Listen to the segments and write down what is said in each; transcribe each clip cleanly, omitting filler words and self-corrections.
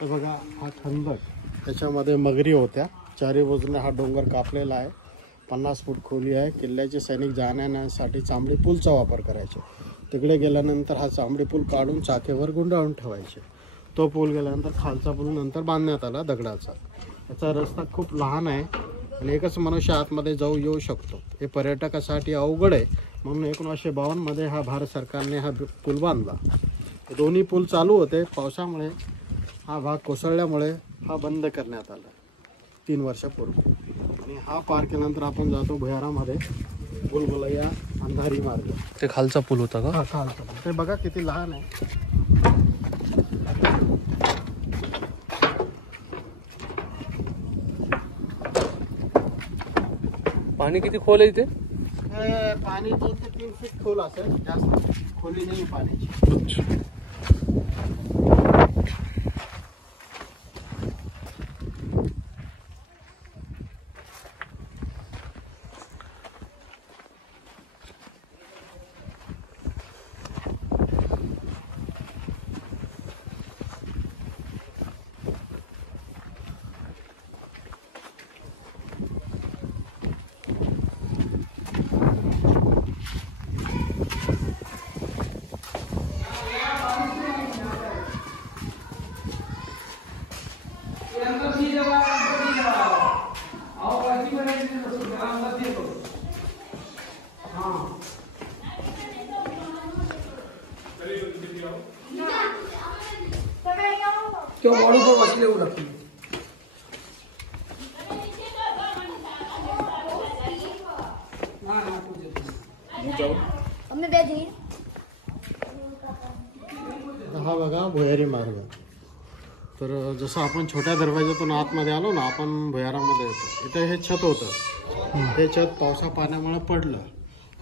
हे बघा हा खंदक, त्याच्यामध्ये मगरी होत्या. चारी बाजूने हा डोंगर कापलेला आहे. 50 फूट खोली आहे. किल्ल्याचे सैनिक जाण्यासाठी चांबडी पूलचा वापर करायचे. तिकडे गेल्यानंतर हा चांबडी पूल काढून चाकेवर गुंडाळून ठेवायचे. तो पूल गेल्यानंतर खालचा पूल नंतर बांधण्यात आला दगडाचा. याचा रस्ता खूप लहान आहे आणि एकच मनुष्य आतमध्ये जाऊ येऊ शकतो. हे पर्यटकासाठी अवघड आहे, म्हणून 1952 मध्ये हा भारत सरकारने हा पूल बांधला. दोन्ही पूल चालू होते. पावसामुळे हा भाग कोसळल्यामुळे हा बंद करण्यात आला 3 वर्षापूर्वी. आणि हा पार केल्यानंतर आपण जातो भुयारामध्ये, बुलबुलैया अंधारी मार्ग. ते खालचा पूल होता का? हा खालचा पूल. ते बघा किती लहान आहे. पाणी किती खोल आहे इथे? पाणी 2 ते 3 फूट खोल असेल, जास्त खोली नाही पाण्याची. क्यों बॉडी को मछली हो रखी हा बघा भुयारी मार्ग. तर जसं आपण छोट्या दरवाजातून आतमध्ये आलो ना, आपण भुयारामध्ये येतो. इथे हे छत होतं. हे छत पावसा पाण्यामुळे पडलं.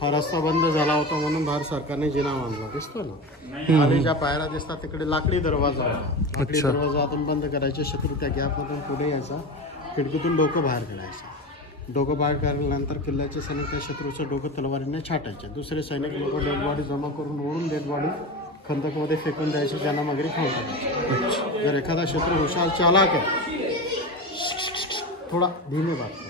हा रस्ता बंद झाला होता म्हणून भारत सरकारने जिना बांधला. दिसतो ना खाली ज्या पायऱ्या दिसतात तिकडे लाकडी दरवाजा होता. लाकडी दरवाजा आपण बंद करायचे. शत्रू त्या गॅपमधून पुढे यायचा. खिडकीतून डोकं बाहेर काढायचं. डोकं बाहेर काढल्यानंतर किल्ल्याचे सैनिक त्या शत्रूचं डोकं तलवारीने छाटायचे. दुसरे सैनिक लोक डेडबॉडी जमा करून ओढून डेडबॉडी खंदकमध्ये फेकून द्यायचे. त्यांना मगरी खाऊन टाकायचे. जर एखादा शत्रू हुशार चालाक आहे, थोडा धीमे बात,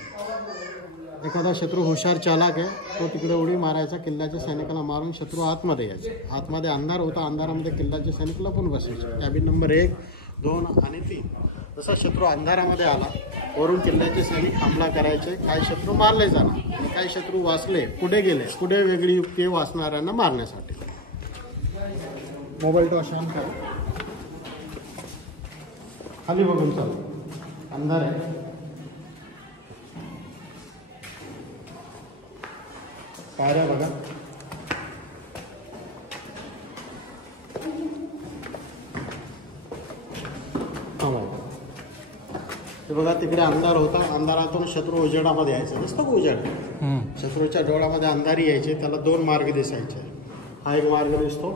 एखादा शत्रू हुशार चालाक आहे, तो तिकडे उडी मारायचा. किल्ल्याच्या सैनिकाला मारून शत्रू आतमध्ये यायचे. आतमध्ये अंधार होता. अंधारामध्ये किल्ल्याचे सैनिक लपून बसायचे. कॅबिन नंबर 1, 2 आणि 3. जसा शत्रू अंधारामध्ये आला, वरून किल्ल्याचे सैनिक हमला करायचे. काही शत्रू मारले जाणार आणि काही शत्रू वाचले, पुढे गेले. पुढे वेगळी युक्ती वाचणाऱ्यांना मारण्यासाठी. मोबाईल टॉर्च ऑन करा. खाली बघून चालू, अंधार आहे. पायऱ्या बघा. हे बघा तिकडे अंधार होता. अंधारातून शत्रू उजेडामध्ये यायचा. दिसतो का उजेड? शत्रूच्या डोळ्यामध्ये अंधारी यायचे. त्याला 2 मार्ग दिसायचे. हा एक मार्ग दिसतो,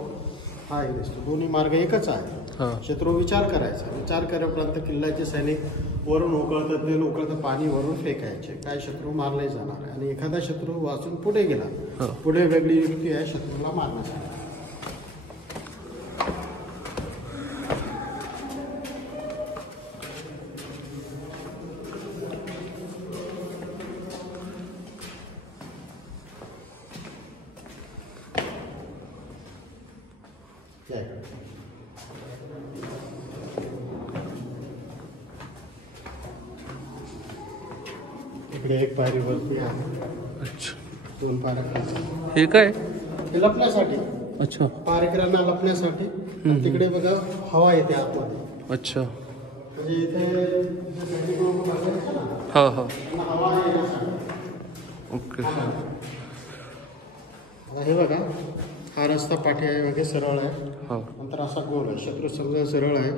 हा एक दिसतो. दोन्ही मार्ग एकच आहे. शत्रू विचार करायचा. विचार करेपर्यंत किल्ल्याचे सैनिक वरून उकळतं तेल, उकळतं पाणी वरून फेकायचे. काय शत्रू मारले जाणार आहे. आणि एखादा शत्रू वाचून पुढे गेला, पुढे वेगळी युक्ती आहे शत्रूला मारण्यासाठी. इकडे एक पायरी वरती आहे. अच्छा. 2 पायऱ्या खाली. हे काय? हे लपण्यासाठी. अच्छा. पारेकरांना लपण्यासाठी. तिकडे बघा हवा येते आतमध्ये. अच्छा. म्हणजे इथे हा हा. हवा येण्यासाठी. ओके. हे बघा, हा रस्ता पाठी आहे वगैरे सरळ आहे. नंतर असा गोल आहे. शत्रू समजा सरळ आहे,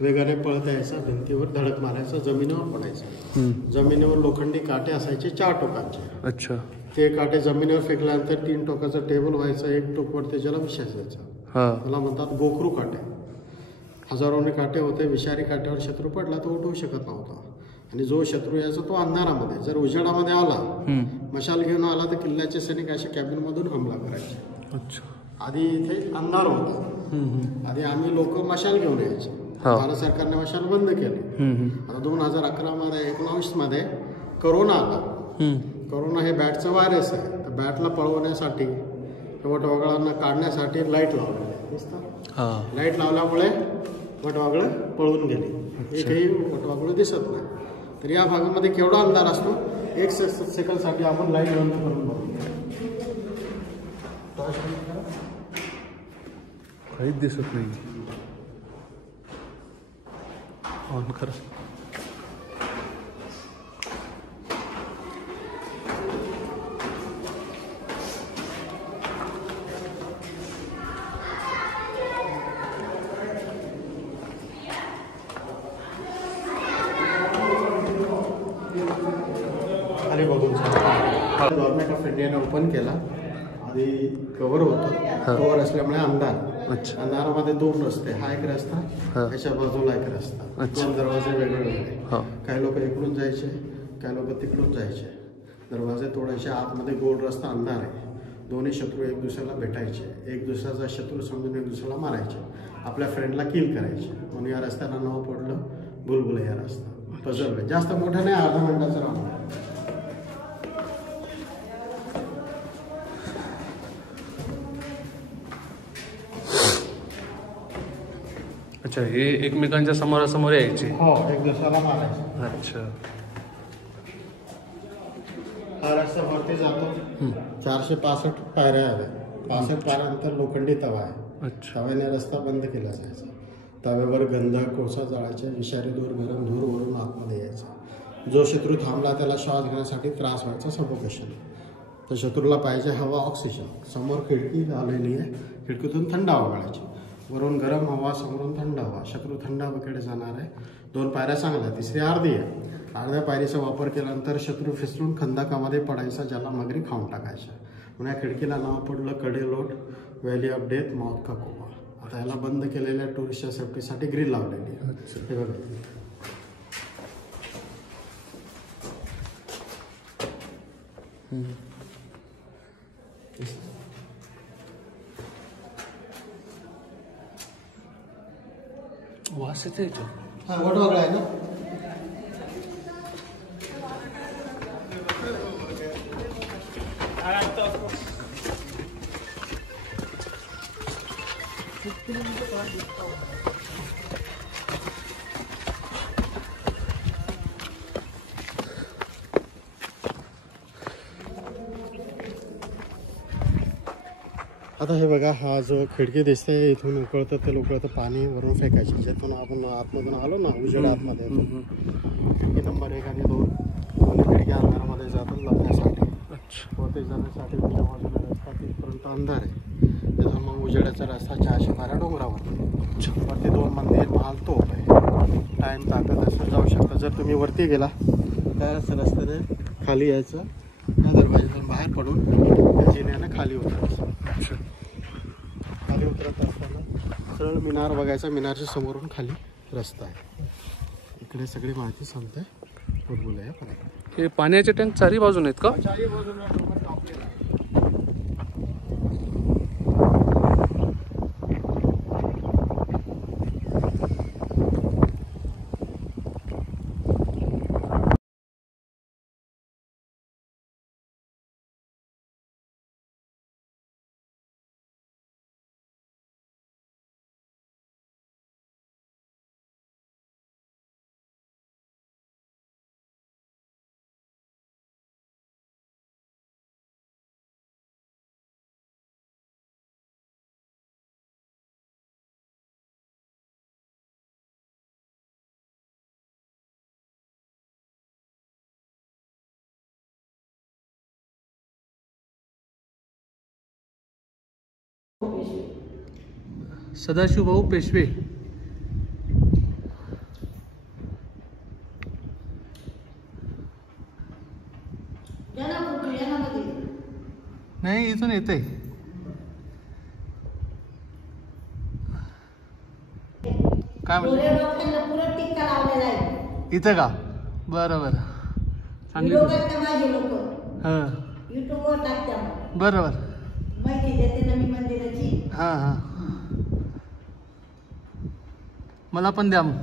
वेगाने पळत यायचा, भिंतीवर धडक मारायचा, जमिनीवर पडायचा. जमिनीवर लोखंडी काटे असायचे 4 टोकांचे. अच्छा. ते काटे जमिनीवर फेकल्यानंतर 3 टोकाचं टेबल व्हायचं. एक टोकवर त्याच्याला विषायचं. त्याला म्हणतात गोखरू काटे. हजारोने काटे होते. विषारी काट्यावर शत्रू पडला तो उठवू शकत नव्हता. आणि जो शत्रू यायचा तो अंधारामध्ये. जर उजेडामध्ये आला, मशाल घेऊन आला, तर किल्ल्याचे सैनिक अशा कॅबिनमधून हमला करायचे. अच्छा. आधी इथे अंधार होता. आधी आम्ही लोक मशाल घेऊन यायचे. हा. भारत सरकारने मशाल बंद केली. आता 2011 19 मध्ये करोना आला. करोना हे बॅटचं व्हायरस आहे. तर बॅटला पळवण्यासाठी वटवाघळांना काढण्यासाठी लाईट लावली. लाईट लावल्यामुळे वटवाघळं पळून गेली. एकही वटवाघळं दिसत नाही. तर या भागामध्ये केवढा अंधार असतो, 1 सेकंदसाठी आपण लाईट बंद करून बघू. काहीच दिसत नाही. ऑन करा. खाली बघून गव्हर्नमेंट ऑफ इंडियाने ओपन केला. आधी कव्हर होतं. कव्हर असल्यामुळे अंधार. अंधारामध्ये 2 रस्ते. हा एक रस्ता, याच्या बाजूला एक रस्ता. 2 दरवाजे वेगवेगळे. काही लोक इकडून जायचे, काही लोक तिकडून जायचे. दरवाजे तोडायचे. आतमध्ये गोल रस्ता अंधार आहे. दोन्ही शत्रू एक दुसऱ्याला भेटायचे. एक दुसऱ्याचा शत्रू समजून एक दुसऱ्याला मारायचे. आपल्या फ्रेंडला किल करायचे. म्हणून या रस्त्याला नाव पडलं बुलबुलैया रस्ता. पझल आहे. जास्त मोठा नाही, अर्धा मिनिटाचा राहणार. अच्छा, हे एकमेकांच्या समोरासमोर यायचे. हो, एक दुसऱ्याला मारायचे. अच्छा. हा रस्ता वरती जातो. 465 पायऱ्या आल्या. 65 पायऱ्यानंतर लोखंडी तवा आहे. तव्याने रस्ता बंद केला जायचा. तव्यावर गंध कोळसा जाळायचे. विषारी धूर, गरम धूर ओढून आतमध्ये यायचा. जो शत्रू थांबला त्याला श्वास घेण्यासाठी त्रास व्हायचा, सफोकेशन. तर शत्रूला पाहिजे हवा, ऑक्सिजन. समोर खिडकी लावलेली आहे. खिडकीतून थंड हवा मिळायची. वरून गरम हवा, समोरून थंड हवा. शत्रू थंड हवेकडे जाणार आहे. 2 पायऱ्या चांगल्या, तिसरी अर्धी आहे. अर्ध्या पायरीचा वापर केल्यानंतर शत्रू फिसलून खंदकामध्ये पडायचा, ज्याला मगरी खाऊन टाकायच्या. म्हणून या खिडकीला नाव पडलं कडेलोट, व्हॅली ऑफ डेथ, माउथ का कुवा. आता याला बंद केलेल्या टुरिस्टच्या सेफ्टीसाठी ग्रिल लावलेली आहे. हे बघा. वास येते. हा, वटवाघळ आहे ना. आता हे बघा, हा जो खिडकी दिसते इथून उकळतं ते उकळतं पाणी वरून फेकायचे. ज्यातून आपण आतमधून आलो ना, उजेड आतमध्ये येतो. खिडकी नंबर 1 आणि 2 दोन्ही खिडक्या अंधारामध्ये जातात लपण्यासाठी. वरती जाण्यासाठी उजव्या बाजूला रस्ता तिथपर्यंत अंधार आहे. त्याचा मग उजेडाचा रस्ता 400 पायऱ्या डोंगरावर. वरती 2 मंदिर, महाल, तोफ आहे. टाईम ताकद असं जाऊ शकता. जर तुम्ही वरती गेला त्याच रस्त्याने खाली यायचं. या दरवाज्यातून बाहेर पडून त्या जिन्यानं खाली उतरायचं. खाली उतरत असताना सरळ मिनार बघायचा. मिनारच्या समोरून खाली रस्ता आहे. इकडे सगळी माहिती सांगते बुलबुलैया. हे पाण्याचे टँक चारी बाजून आहेत का? चारी बाजूला डोंगर कापलेला आहे. सदाशिव भाऊ पेशवे. नाही, इथून येते. काय म्हणते इथं का? बरं बरं, चांगली. हां बरं बरं. हां हां, मला पण द्या मग.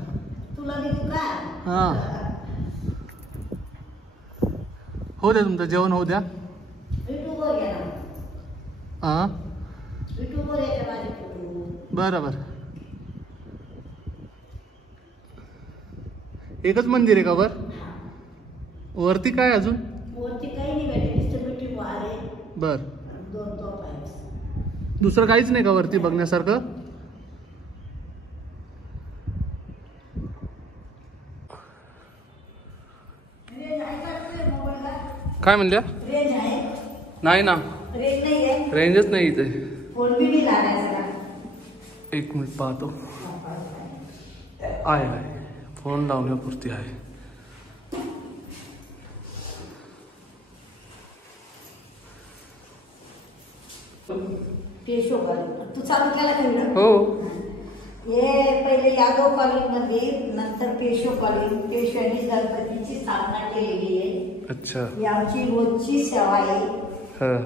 तुला देऊ का? हां हो द्या, तुमचं जेवण होऊ द्या. युट्यूबवर घ्या ना. हां युट्यूबवर यायच्या माझे फोटो. बरं बरं. एकच मंदिर आहे का वर? वरती काय अजून? वरती काही नाही भेटले, डिस्ट्रीब्युटिव्ह वाले. बर. 2 तोफ आहेत. दुसरं काहीच नाही का वरती बघण्यासारखं? काय म्हणल्या? रेंज आहे? नाही ना, रेंज नाही आहे. रेंजच नाही इथे. फोन बी नाही लागायचा. एक मिनिट पाहतो. आहे फोन लावण्यापुरती आहे. पेशो कॉलेज तू चालू केला का व्हिडिओ? हो. हे पहिले यादव कॉलेजमध्ये, नंतर पेशो कॉलेज. पेशव्यांनी गणपतीची स्थापना केलेली आहे. अच्छा. ही आमची रोजची सेवा आहे. हा.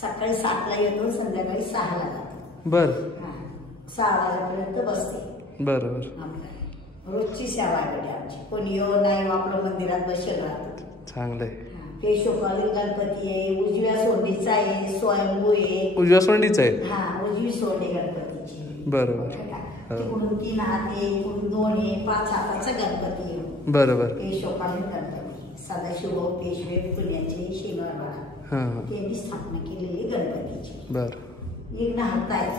सकाळी 7ला येतो, संध्याकाळी 6ला जातो. बर. 6 वाजेपर्यंत बसते. बरं बरं. रोजची सेवा आहे आमची. कोणी येऊ नाही आपलं मंदिरात बसेल राहतो. चांगलंय. पेशो कॉलेज गणपती आहे, उजव्या सोंडीचा आहे, स्वयंभू आहे. उजव्या सोंडीच आहे. हा, उजवी सोंडी गणपतीची. बरोबर. तिकडून 3 हात आहे, इकडून 2 आहे, 5 हाताचा गणपती आहे. बरोबर. पेशो कॉलेज गणपती सदाशिव पेशवे पुण्याचे शेगावला त्यांनी स्थापना केलेली गणपतीची. बर. एक हात आहे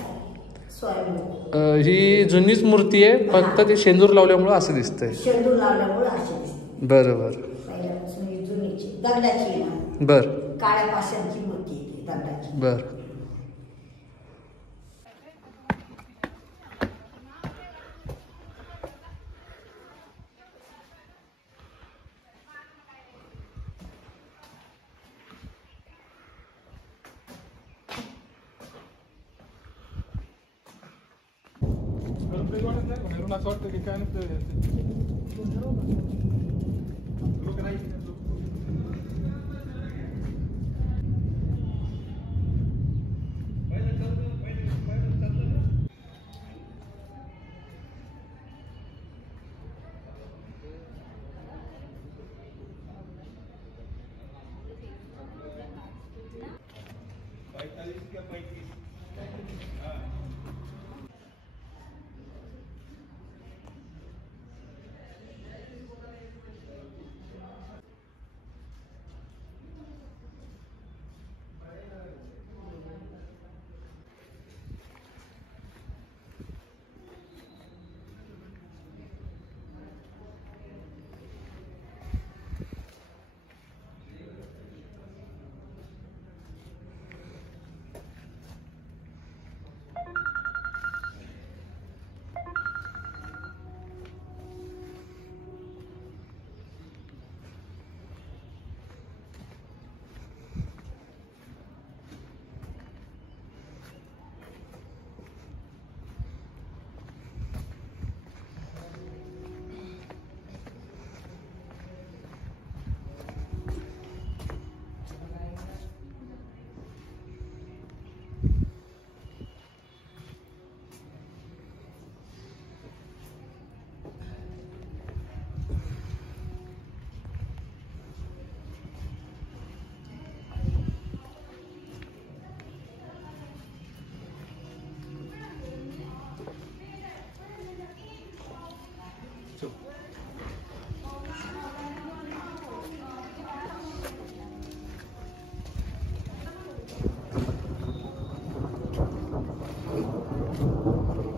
स्वयंभू. ही जुनीच मूर्ती आहे, फक्त ते शेंदूर लावल्यामुळे असं दिसतंय. शेंदूर लावल्यामुळे असे दिसते. बरोबर. पहिल्यापासून ही जुनीची दगडाची आहे ना. बर. काळ्या पाषाणची मूर्ती आहे दगडाची. बर. असं वाटतं की काय Thank you.